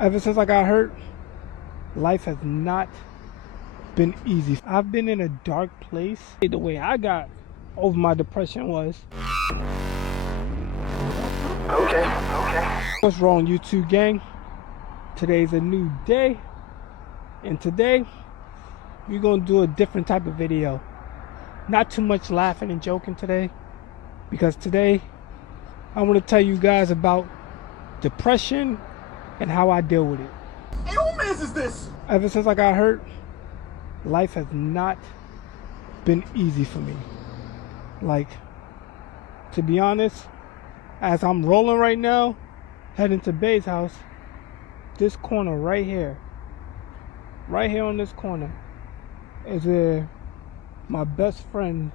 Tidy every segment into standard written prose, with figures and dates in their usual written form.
Ever since I got hurt, life has not been easy. I've been in a dark place. The way I got over my depression was, okay. What's wrong, YouTube gang? Today's a new day, and today we're gonna do a different type of video. Not too much laughing and joking today, because today I want to tell you guys about depression and how I deal with it. Hey, who mess is this? Ever since I got hurt, life has not been easy for me. Like, to be honest, as I'm rolling right now, heading to Bae's house, this corner right here on this corner, is where my best friend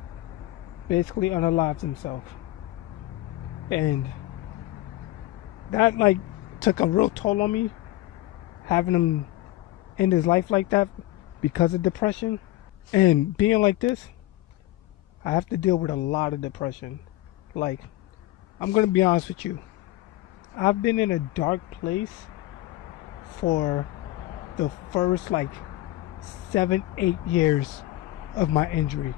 basically unalived himself. And that took a real toll on me, having him end his life like that because of depression. And being like this, I have to deal with a lot of depression. Like, I'm gonna be honest with you, I've been in a dark place for the first 7-8 years of my injury.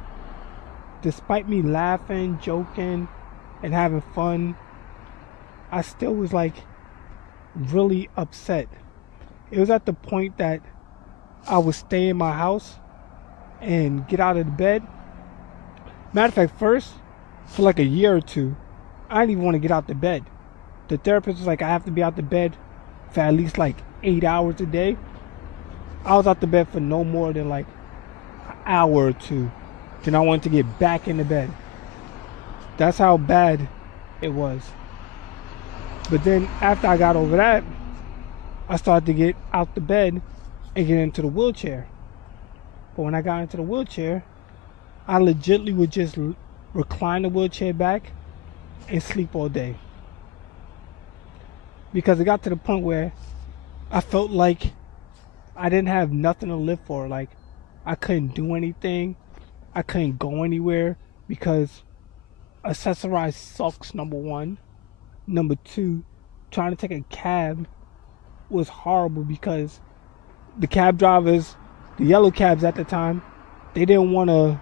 Despite me laughing, joking, and having fun, I still was really upset. It was at the point that I would stay in my house and get out of the bed. Matter of fact, first, for a year or two, I didn't even want to get out the bed. The therapist was like, I have to be out the bed for at least 8 hours a day. I was out the bed for no more than an hour or two. Then I wanted to get back in the bed. That's how bad it was. But then after I got over that, I started to get out the bed and get into the wheelchair. But when I got into the wheelchair, I legitimately would just recline the wheelchair back and sleep all day. Because it got to the point where I felt like I didn't have nothing to live for. I couldn't do anything. I couldn't go anywhere because accessorize sucks, number one. Number two, trying to take a cab was horrible because the cab drivers, the yellow cabs at the time, they didn't want to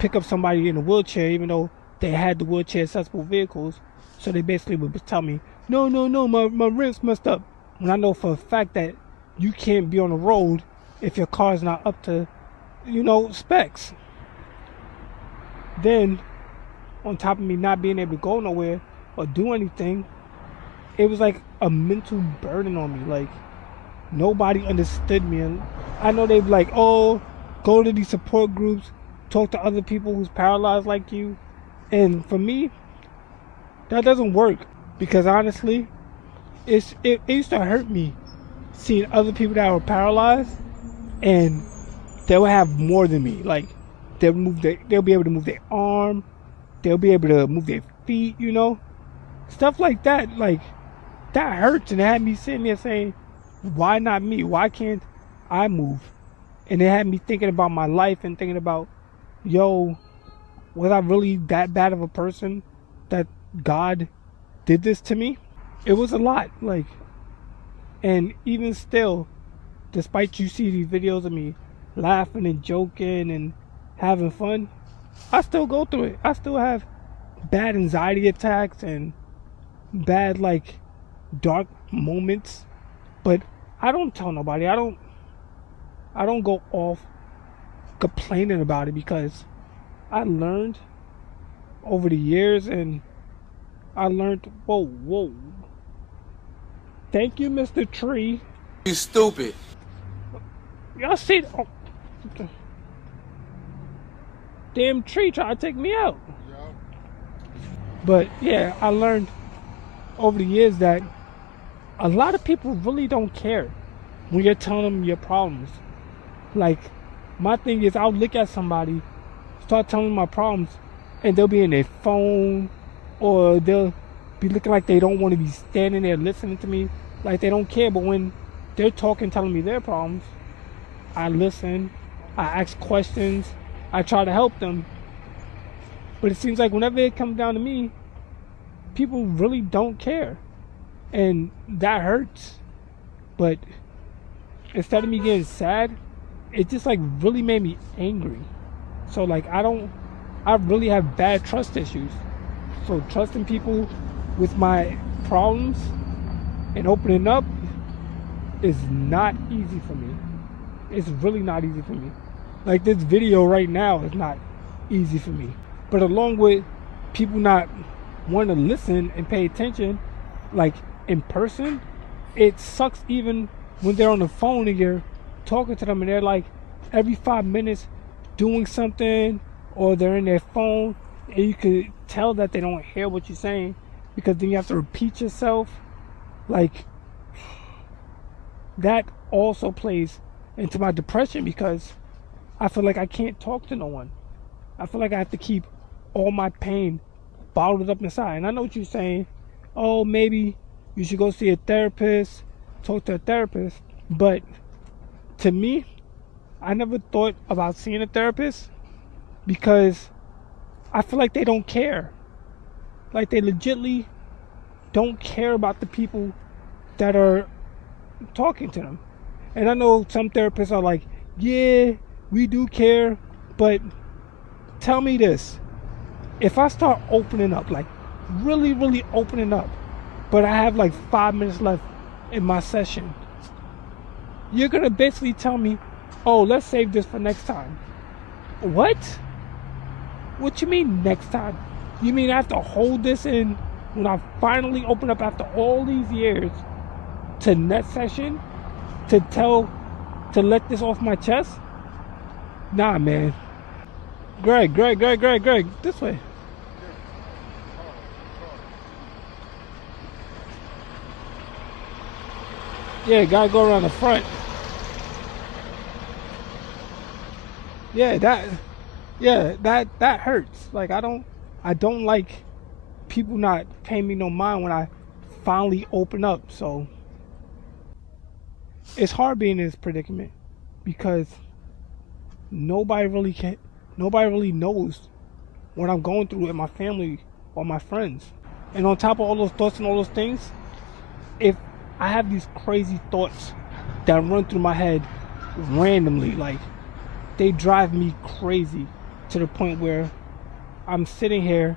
pick up somebody in a wheelchair even though they had the wheelchair accessible vehicles. So they basically would tell me, no, my rims messed up. When I know for a fact that you can't be on the road if your car's not up to, specs. Then, on top of me not being able to go nowhere or do anything, it was like a mental burden on me. Nobody understood me. And I know they'd be like, oh, go to these support groups, talk to other people who's paralyzed like you. And for me, that doesn't work. Because honestly, it used to hurt me seeing other people that were paralyzed and they would have more than me. They'll be able to move their arm, they'll be able to move their feet, stuff like that. That hurts, and it had me sitting there saying, why not me? Why can't I move? And it had me thinking about my life and thinking about, yo, was I really that bad of a person that God did this to me? It was a lot. And even still, despite you see these videos of me laughing and joking and having fun, I still go through it. I still have bad anxiety attacks and bad dark moments, but I don't tell nobody. I don't go off complaining about it because I learned over the years, and I learned, whoa. Thank you, Mr. Tree. You stupid. Y'all see oh, damn tree trying to take me out. But yeah, I learned over the years that a lot of people really don't care when you're telling them your problems. My thing is, I'll look at somebody, start telling them my problems, and they'll be in their phone, or they'll be looking like they don't want to be standing there listening to me, like they don't care. But when they're talking, telling me their problems, I listen, I ask questions, I try to help them. But it seems like whenever it comes down to me, people really don't care. And that hurts. But instead of me getting sad, it just like really made me angry. So like I really have bad trust issues. So trusting people with my problems and opening up is not easy for me. It's really not easy for me. Like this video right now is not easy for me. But along with people not wanting to listen and pay attention, like in person, it sucks even when they're on the phone and you're talking to them and they're like every 5 minutes doing something, or they're in their phone and you could tell that they don't hear what you're saying because then you have to repeat yourself. Like that also plays into my depression because I feel like I can't talk to no one. I feel like I have to keep all my pain bottled up inside. And I know what you're saying. Oh, maybe you should go see a therapist, talk to a therapist. But to me, I never thought about seeing a therapist because I feel like they don't care. Like they legitimately don't care about the people that are talking to them. And I know some therapists are like, yeah, we do care, but tell me this. If I start opening up, like really opening up, but I have like 5 minutes left in my session, you're gonna basically tell me, oh, let's save this for next time. What? What you mean next time? You mean I have to hold this in when I finally open up after all these years to next session to let this off my chest? Nah, man. Greg, this way. Yeah, gotta go around the front. Yeah, that hurts. Like I don't like people not paying me no mind when I finally open up. So it's hard being in this predicament because nobody really knows what I'm going through in my family or my friends. And on top of all those thoughts and all those things, if I have these crazy thoughts that run through my head randomly, like they drive me crazy to the point where I'm sitting here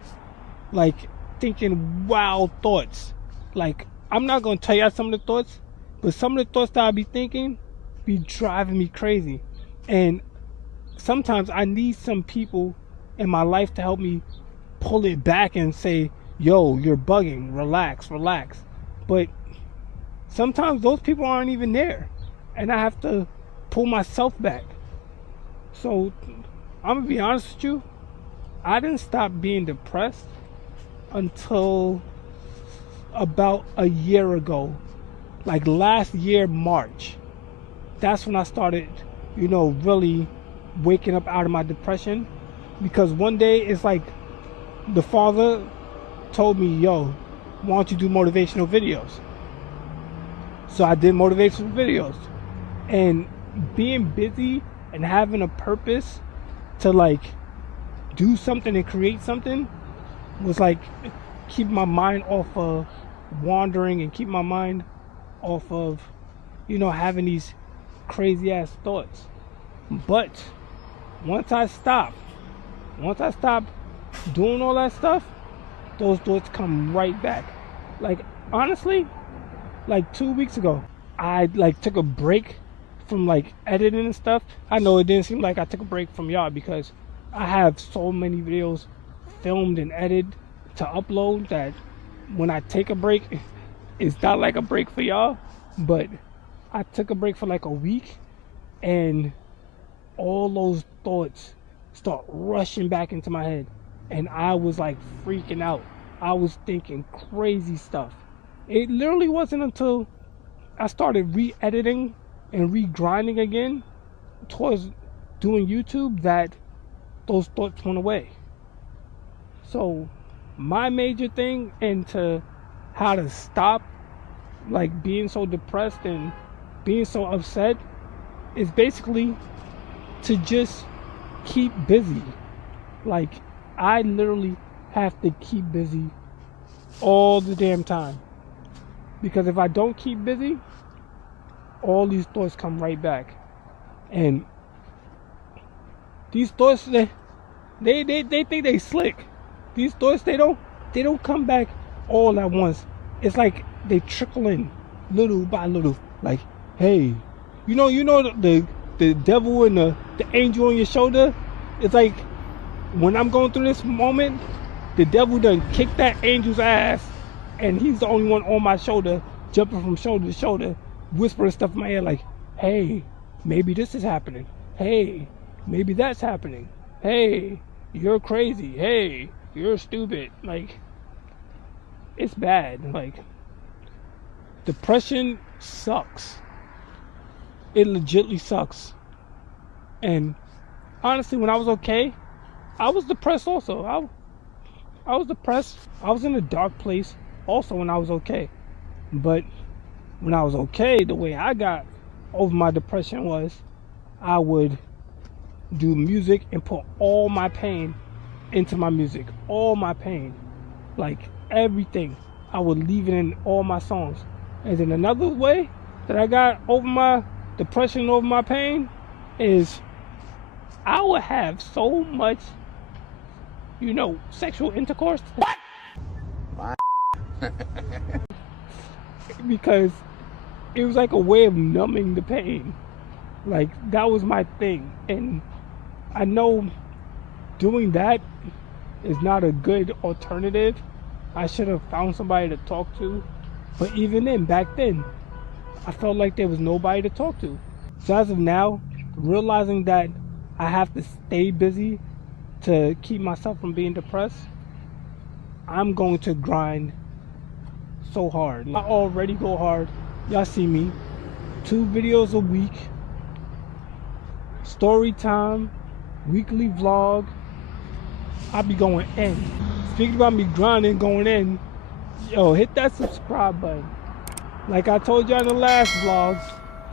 like thinking wild thoughts. Like I'm not gonna tell you some of the thoughts, but some of the thoughts that I be thinking be driving me crazy. And sometimes I need some people in my life to help me pull it back and say, yo, you're bugging, relax. But sometimes those people aren't even there and I have to pull myself back. So I'm gonna be honest with you, I didn't stop being depressed until about a year ago, like last year March. That's when I started, really waking up out of my depression. Because one day it's like the father told me, yo, why don't you do motivational videos? So I did motivational videos. And being busy and having a purpose to like do something and create something was like keep my mind off of wandering and keep my mind off of having these crazy ass thoughts. But once I stop doing all that stuff, those thoughts come right back. Like honestly, like 2 weeks ago I like took a break from like editing and stuff. I know it didn't seem like I took a break from y'all because I have so many videos filmed and edited to upload that when I take a break, it's not like a break for y'all. But I took a break for like a week and all those thoughts start rushing back into my head and I was like freaking out. I was thinking crazy stuff. It literally wasn't until I started re-editing and re-grinding again towards doing YouTube that those thoughts went away. So my major thing into how to stop like being so depressed and being so upset is basically to just keep busy. Like I literally have to keep busy all the damn time, because if I don't keep busy, all these thoughts come right back. And these thoughts, they think they slick. These thoughts, they don't come back all at once. It's like they trickle in little by little. Like, hey, you know the devil and the angel on your shoulder. It's like when I'm going through this moment, the devil done kick that angel's ass, and he's the only one on my shoulder, jumping from shoulder to shoulder, whispering stuff in my ear like, hey, maybe this is happening. Hey, maybe that's happening. Hey, you're crazy. Hey, you're stupid. Like, it's bad. Like, depression sucks. It legitly sucks. And honestly, when I was okay, I was depressed also. I was depressed. I was in a dark place also when I was okay. But when I was okay, the way I got over my depression was I would do music and put all my pain into my music. All my pain. Like everything. I would leave it in all my songs. And then another way that I got over my depression, over my pain, is I would have so much, sexual intercourse. What? Because it was like a way of numbing the pain. Like, that was my thing. And I know doing that is not a good alternative. I should have found somebody to talk to. But even then, back then, I felt like there was nobody to talk to. So as of now, realizing that I have to stay busy to keep myself from being depressed, I'm going to grind so hard. I already go hard. Y'all see me. 2 videos a week. Story time. Weekly vlog. I be going in. Speaking about me grinding, going in, yo, hit that subscribe button. Like I told y'all in the last vlog,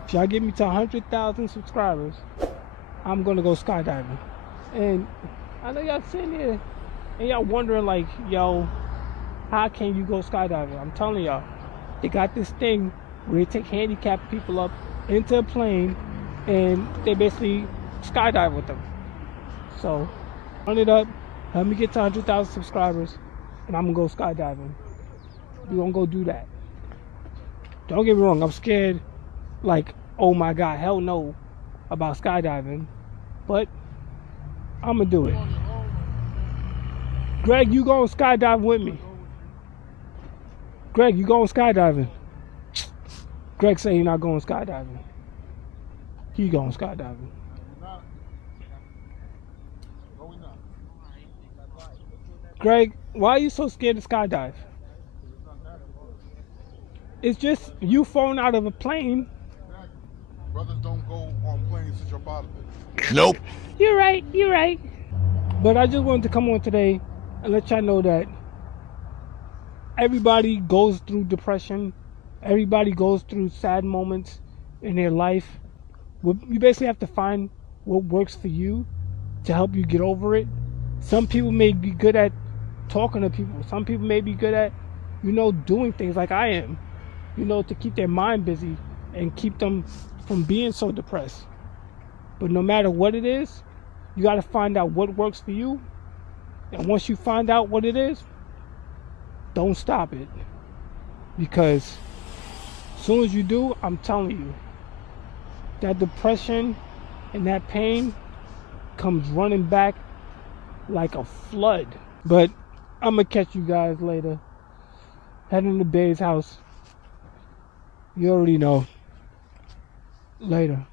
if y'all get me to 100,000 subscribers, I'm gonna go skydiving. And I know y'all sitting here and y'all wondering like, yo, how can you go skydiving? I'm telling y'all, they got this thing where they take handicapped people up into a plane and they basically skydive with them. So, run it up, help me get to 100,000 subscribers, and I'm gonna go skydiving. We're gonna go do that. Don't get me wrong, I'm scared, like, oh my God, hell no, about skydiving, but I'm gonna do it. Greg, you going skydiving with me? Greg, you going skydiving? Greg say he's not going skydiving. He going skydiving. Greg, why are you so scared to skydive? It's just you falling out of a plane. Brothers don't go on planes to jump out of it. Nope. You're right, you're right. But I just wanted to come on today and let y'all know that everybody goes through depression. Everybody goes through sad moments in their life. You basically have to find what works for you to help you get over it. Some people may be good at talking to people. Some people may be good at, doing things like I am, to keep their mind busy and keep them from being so depressed. But no matter what it is, you got to find out what works for you. And once you find out what it is, don't stop it. Because as soon as you do, I'm telling you, that depression and that pain comes running back like a flood. But I'm going to catch you guys later. Heading to Bae's house. You already know. Later.